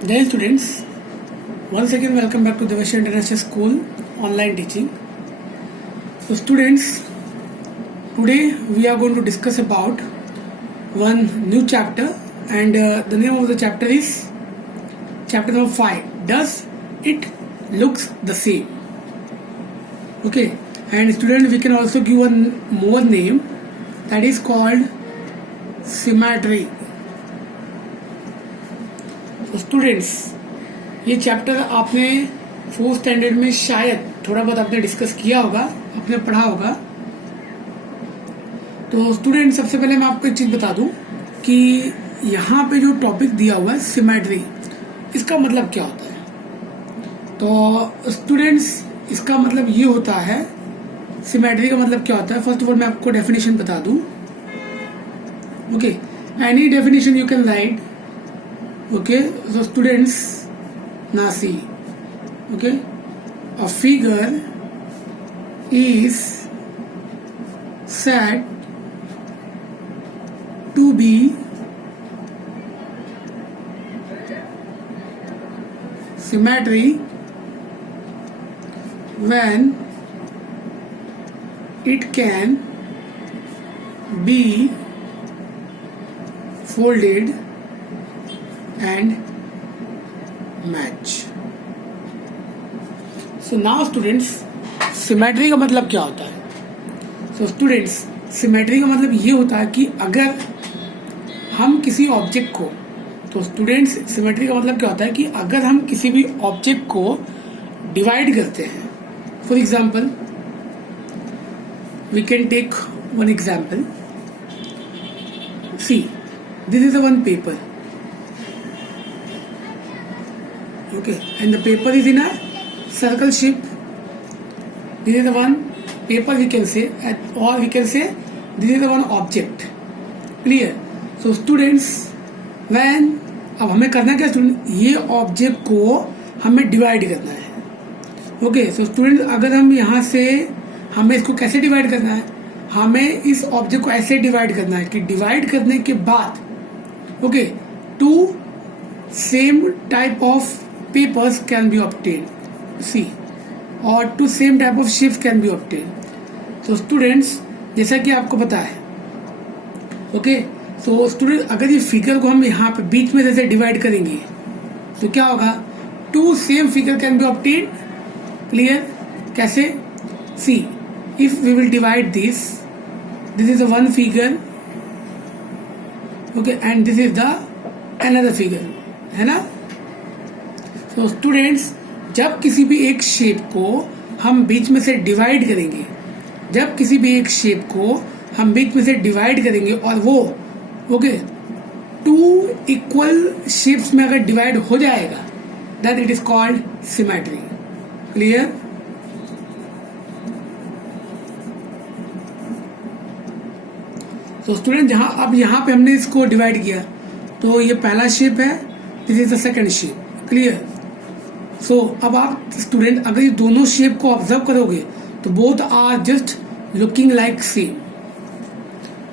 Dear students, once again welcome back to Devasha International School online teaching. So students, today we are going to discuss about one new chapter and the name of the chapter is chapter number 5. Does it looks the same? Okay, and student we can also give one more name that is called symmetry. तो students ये chapter आपने 4th standard में शायद थोड़ा बहुत आपने discuss किया होगा, आपने पढ़ा होगा. तो स्टूडेंट सबसे पहले मैं आपको एक चीज बता दूं कि यहाँ पे जो टॉपिक दिया हुआ है सिमेट्री, इसका मतलब क्या होता है. तो स्टूडेंट्स इसका मतलब ये होता है, सिमेट्री का मतलब क्या होता है. फर्स्ट ऑफ ऑल मैं आपको डेफिनेशन बता दूं. Okay, any definition you can write. Okay, so students, now see. Okay, a figure is said to be symmetry when it can be folded and match. So now students, symmetry का मतलब क्या होता है. So students, symmetry का मतलब ये होता है कि अगर हम किसी ऑब्जेक्ट को, तो स्टूडेंट्स सिमेट्री का मतलब क्या होता है कि अगर हम किसी भी ऑब्जेक्ट को डिवाइड करते हैं. For example we can take one example. See, this is one paper. Okay, and the paper is in a circle shape. This is the one paper we can say, or we can say this is the one object. Clear? So students, when अब हमें करना क्या student, ये object को हमें divide करना है. Okay, so student अगर हम यहाँ से हमें इसको कैसे डिवाइड करना है, हमें इस ऑब्जेक्ट को ऐसे डिवाइड करना है कि डिवाइड करने के बाद okay two same type of papers can be obtained. See, or two same type of shapes can be obtained. So students, जैसा कि आपको पता है, ओके, so students अगर ये फिगर को हम यहाँ पे बीच में जैसे डिवाइड करेंगे तो क्या होगा, two same figure can be obtain. Clear? कैसे? See, if we will divide this is one figure, okay, and this is the another figure, है ना. तो स्टूडेंट्स जब किसी भी एक शेप को हम बीच में से डिवाइड करेंगे, जब किसी भी एक शेप को हम बीच में से डिवाइड करेंगे और वो ओके टू इक्वल शेप्स में अगर डिवाइड हो जाएगा, that it is called symmetry. Clear? तो स्टूडेंट जहां अब यहाँ पे हमने इसको डिवाइड किया, तो ये पहला शेप है, this is the second shape. Clear? So अब आप स्टूडेंट अगर ये दोनों शेप को ऑब्जर्व करोगे तो both are just looking like same.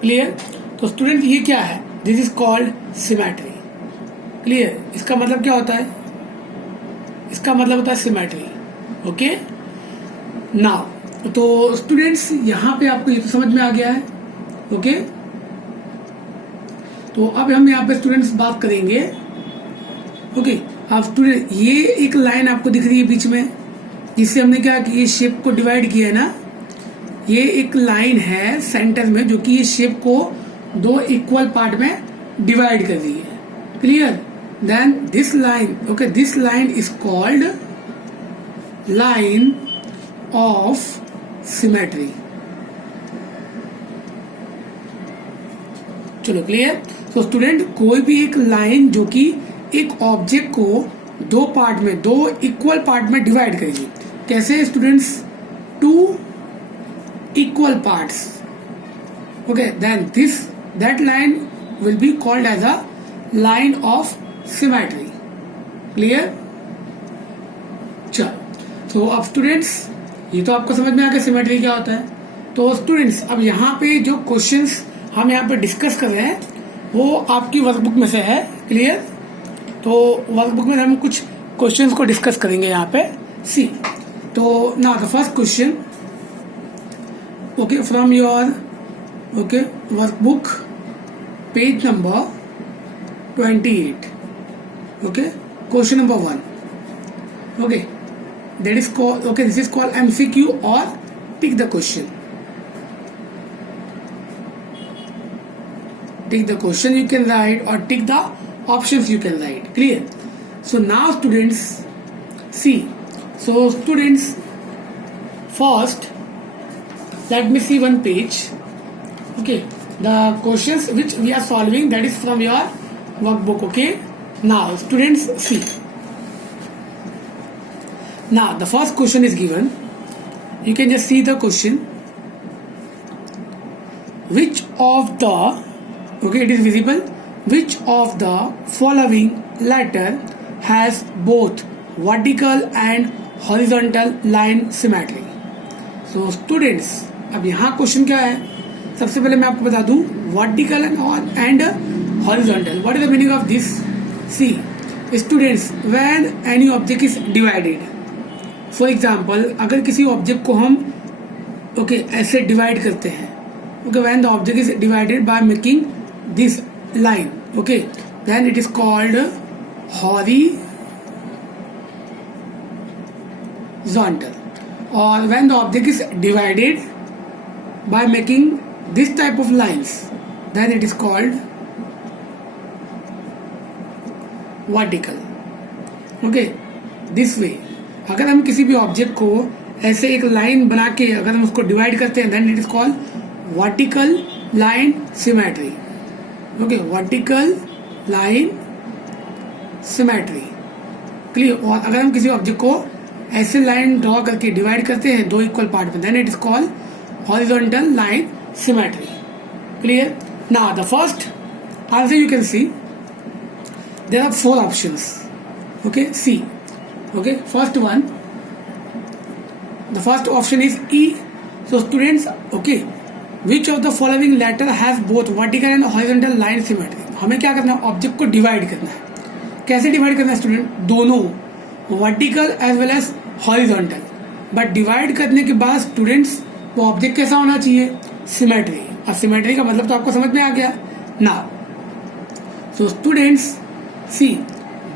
Clear? तो स्टूडेंट ये क्या है, this is called symmetry. Clear? इसका मतलब क्या होता है, इसका मतलब होता है सिमेट्री. ओके, नाउ तो स्टूडेंट्स यहाँ पे आपको ये तो समझ में आ गया है. ओके, तो अब हम यहाँ पे स्टूडेंट्स बात करेंगे. ओके, अब स्टूडेंट ये एक लाइन आपको दिख रही है बीच में, जिससे हमने क्या कि ये शेप को डिवाइड किया है ना. ये एक लाइन है सेंटर में जो कि ये शेप को दो इक्वल पार्ट में डिवाइड कर रही है. Clear? Then this line, okay, this line is called line of symmetry. चलो क्लियर? तो स्टूडेंट कोई भी एक लाइन जो कि एक ऑब्जेक्ट को दो पार्ट में, दो इक्वल पार्ट में डिवाइड करेगी. कैसे students? Two equal parts. Okay, then that line will be called as a line of symmetry. Clear? चलो, तो अब स्टूडेंट्स ये तो आपको समझ में आ गया सिमेट्री क्या होता है. तो स्टूडेंट्स अब यहाँ पे जो क्वेश्चंस हम यहाँ पे डिस्कस कर रहे हैं वो आपकी वर्कबुक में से है. क्लियर? तो वर्कबुक में हम कुछ क्वेश्चंस को डिस्कस करेंगे यहाँ पे सी. तो now the first question, okay, from your okay workbook page number 28. Okay, question number 1. Okay, that is called, okay, this is called MCQ or pick the question. Take the question you can write or take the options you can write. Clear? So now students see. So students, first let me see one page. Okay, the questions which we are solving, that is from your workbook. Okay, now students see. Now the first question is given. You can just see the question. Which of the, okay, it is visible, which of the following letter has both vertical and horizontal line symmetry? So students, अब यहाँ question क्या है? सबसे पहले मैं आपको बता दूं, vertical and horizontal. What is the meaning of this? See students, when any object is divided, for example अगर किसी ऑब्जेक्ट को हम ओके ऐसे डिवाइड करते हैं, okay, when the object is divided by making this line, okay, then it is called horizontal. और when the object is divided by making this type of lines, then it is called vertical. Okay, this way. अगर हम किसी भी object को ऐसे एक line बना के अगर हम उसको डिवाइड करते हैं, then it is called vertical line symmetry. Okay, vertical line symmetry. Clear? और अगर हम किसी ऑब्जेक्ट को ऐसे लाइन ड्रॉ करके डिवाइड करते हैं दो इक्वल पार्ट में, then it is called horizontal line symmetry. Clear? Now the first answer you can see, there are 4 options. Okay, C. Okay, first one, the first option is E. So students, okay, which of the following letter has both vertical and horizontal line symmetry? हमें क्या करना है? Object को divide करना है. कैसे divide करना है स्टूडेंट? दोनों, vertical as well as horizontal. But divide करने के बाद स्टूडेंट्स वो ऑब्जेक्ट कैसा होना चाहिए? सिमेट्री. और सिमेट्री का मतलब तो आपको समझ में आ गया ना. So students see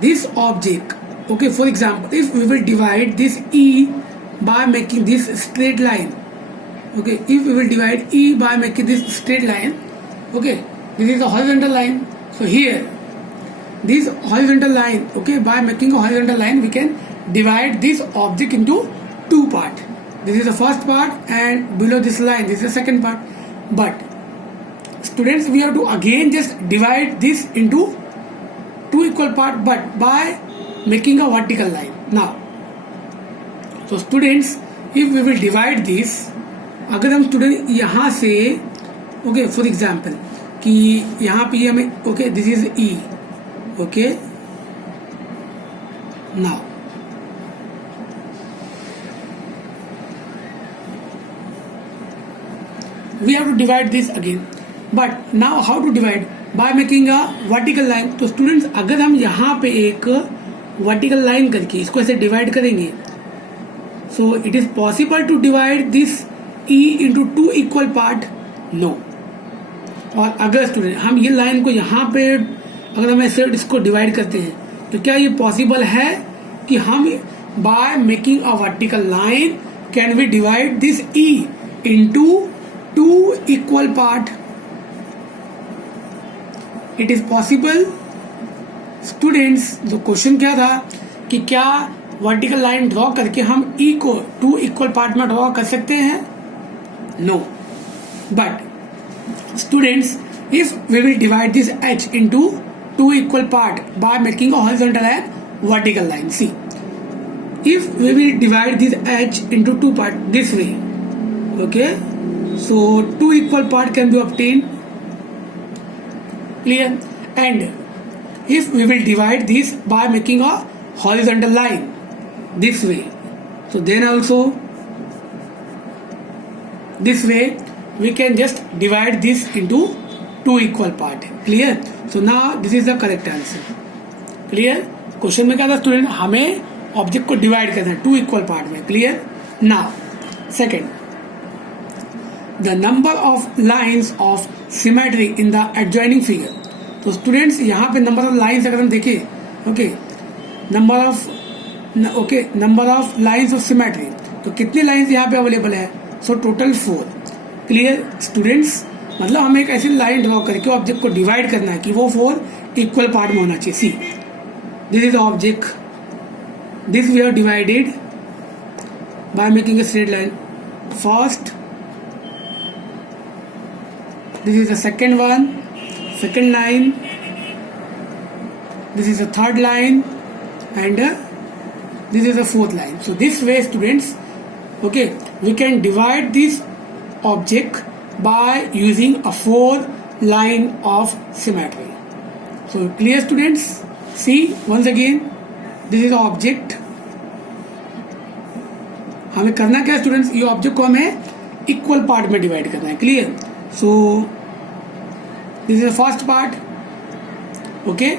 this object, okay, for example if we will divide this E by making this straight line, okay, if we will divide E by making this straight line, okay, this is a horizontal line. So here this horizontal line, okay, by making a horizontal line we can divide this object into 2 parts. This is the first part and below this line this is the second part. But students, we have to again just divide this into 2 equal parts, but by making a vertical line. Now so students, if we will divide this, अगर हम student यहाँ से okay for example कि यहाँ पे हमें okay this is E, okay, now we have to divide this again, but now how to divide? By making a vertical line. तो students, अगर हम यहाँ पे एक vertical line करके इसको ऐसे divide करेंगे, so it is possible to divide this E into 2 equal part? No. और अगर स्टूडेंट हम ये लाइन को यहाँ पे अगर हम ऐसे इसको डिवाइड करते हैं तो क्या ये पॉसिबल है कि हम by making a vertical line can we divide this E into 2 equal part? It is possible students. जो क्वेश्चन क्या था कि क्या वर्टिकल लाइन ड्रॉ करके हम ई को 2 इक्वल पार्ट में ड्रॉ कर सकते हैं? No. But students, if we will divide this h into 2 equal part by making a horizontal and vertical line. See, if we will divide this h into 2 part this way, okay, so 2 equal part can be obtained. Clear? And if we will divide this by making a horizontal line this way, so then also this way we can just divide this into 2 equal part. Clear? So now this is the correct answer. Clear? Question में क्या था student, हमें object को divide करना है 2 equal part में. Clear? Now second, the number of lines of symmetry in the adjoining figure. तो students यहाँ पे नंबर ऑफ लाइन्स अगर हम देखें, okay, number of lines of symmetry, तो कितनी लाइन्स यहाँ पे अवेलेबल है? So total 4. Clear students? मतलब हमें एक ऐसी लाइन ड्रॉ करके ऑब्जेक्ट को डिवाइड करना है कि वो 4 इक्वल पार्ट में होना चाहिए. See, this is object, this we are divided by making a straight line. First, this is the second one, second line, this is the third line, and this is the fourth line. So this way students, okay, we can divide this object by using a 4 line of symmetry. So clear students? See once again, this is the object. हमें करना क्या students, ये object को हमें equal part में divide करना है. Clear? So this is the first part. Okay,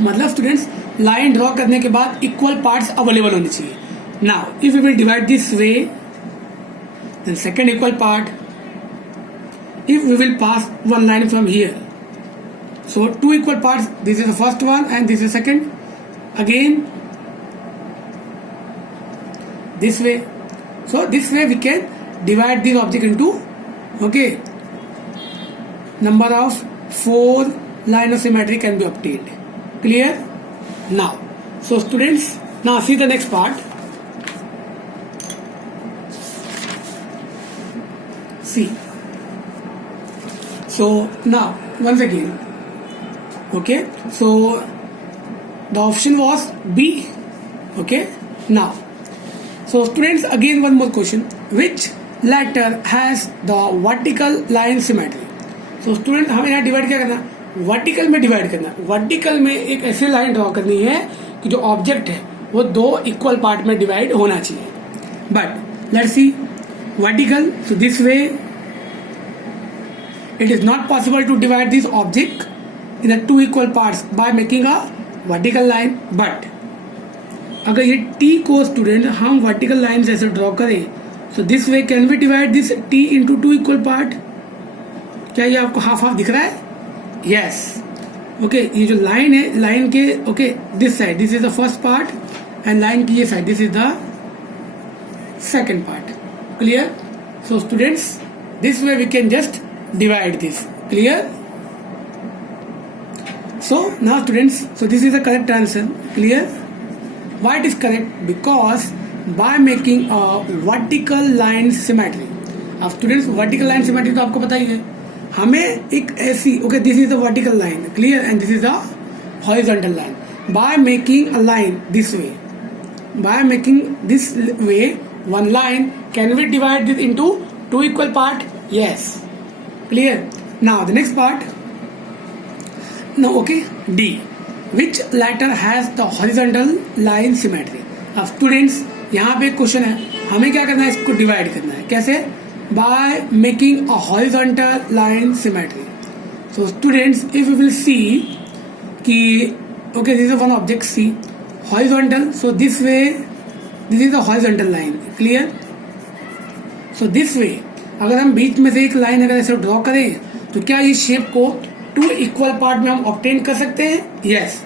मतलब स्टूडेंट्स लाइन ड्रॉ करने के बाद इक्वल पार्ट्स अवेलेबल होने चाहिए. Now if you will divide this way, then second equal part, if we will pass one line from here, so 2 equal parts, this is the first one and this is second. Again this way, so this way we can divide this object into, okay, number of 4 line of symmetry can be obtained. Clear? Now so students, now see the next part. See, so now once again, okay, so the option was B. Okay, now so students, again one more question, which letter has the vertical line symmetry? So student, हमें यहाँ divide क्या करना, vertical में divide करना. Vertical में एक ऐसी line draw करनी है कि जो ऑब्जेक्ट है वो 2 इक्वल पार्ट में डिवाइड होना चाहिए. But let's see vertical, so this way it is not possible to divide this object in the 2 equal parts by making a vertical line. But अगर ये T को स्टूडेंट हम vertical line जैसे draw करें, so this way can we divide this T into 2 equal part? क्या ये आपको half half दिख रहा है? Yes. ओके, ये जो लाइन है, लाइन के okay this side, this is the first part and line की ये side, this is the second part. Clear? So students, this way we can just divide this. Clear? So now students, so this is the correct answer. Clear? Why it is correct? Because by making a vertical line symmetry. अब students, vertical line symmetry तो आपको पता ही है, हमें एक ऐसी, okay, this is the vertical line, clear, and this is the horizontal line. By making a line this way, by making this way one line, can we divide this into 2 equal part? Yes. Clear? Now the next part. Now okay, D. Which letter has the horizontal line symmetry? अब students, यहाँ पे question है, हमें क्या करना है, इसको divide करना है. कैसे? By making a horizontal line symmetry. So students, if you will see कि okay, this is one object C, horizontal, so this way, this is the horizontal line. Clear? So this way, अगर हम बीच में से एक line अगर ऐसे draw करें, तो क्या ये शेप को 2 इक्वल पार्ट में हम ऑब्टेन कर सकते हैं? यस.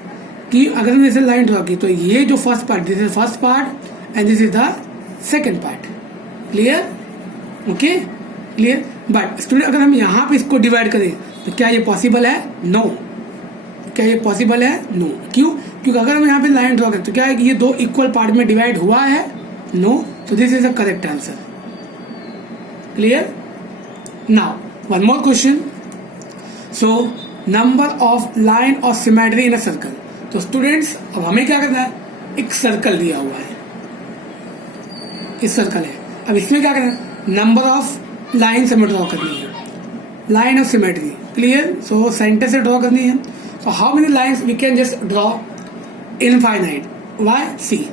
कि अगर हमने ऐसे लाइन ड्रॉ की, तो ये जो first part, this is first part and this is the second part. Clear? Okay, clear. But student, अगर हम यहाँ पे इसको डिवाइड करें, तो क्या ये पॉसिबल है? नो. क्या ये पॉसिबल है? नो. क्यों? क्योंकि अगर हम यहाँ पे लाइन ड्रॉ करें, तो क्या है कि ये 2 इक्वल पार्ट में डिवाइड हुआ है? नो. तो this is the correct answer. Clear? Now one more question. So number of line of symmetry in a circle. तो students, अब हमें क्या करना है, एक सर्कल दिया हुआ है, इस सर्कल है. अब इसमें क्या करना है, नंबर ऑफ लाइन से हमें ड्रॉ करनी है, line of symmetry. Clear? So center से ड्रॉ करनी है. So how many lines we can just draw? Infinite. Why? See,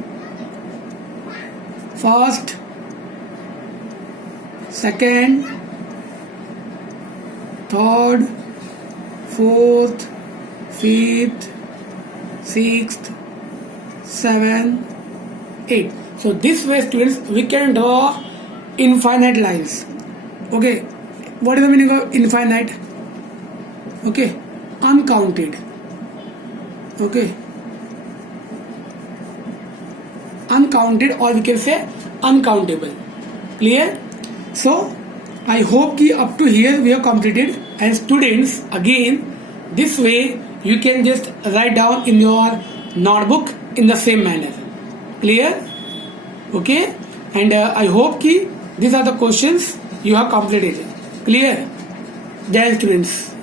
first, second, third, fourth, fifth, 6th, 7th, 8th. So this way, students, we can draw infinite lines. Okay, what is the meaning of infinite? Okay, uncounted. Okay, uncounted, or we can say uncountable. Clear? So I hope कि up to here we have completed. And students, again, this way you can just write down in your notebook in the same manner. Clear? Okay, and I hope कि these are the questions you have completed. Clear? Dear students.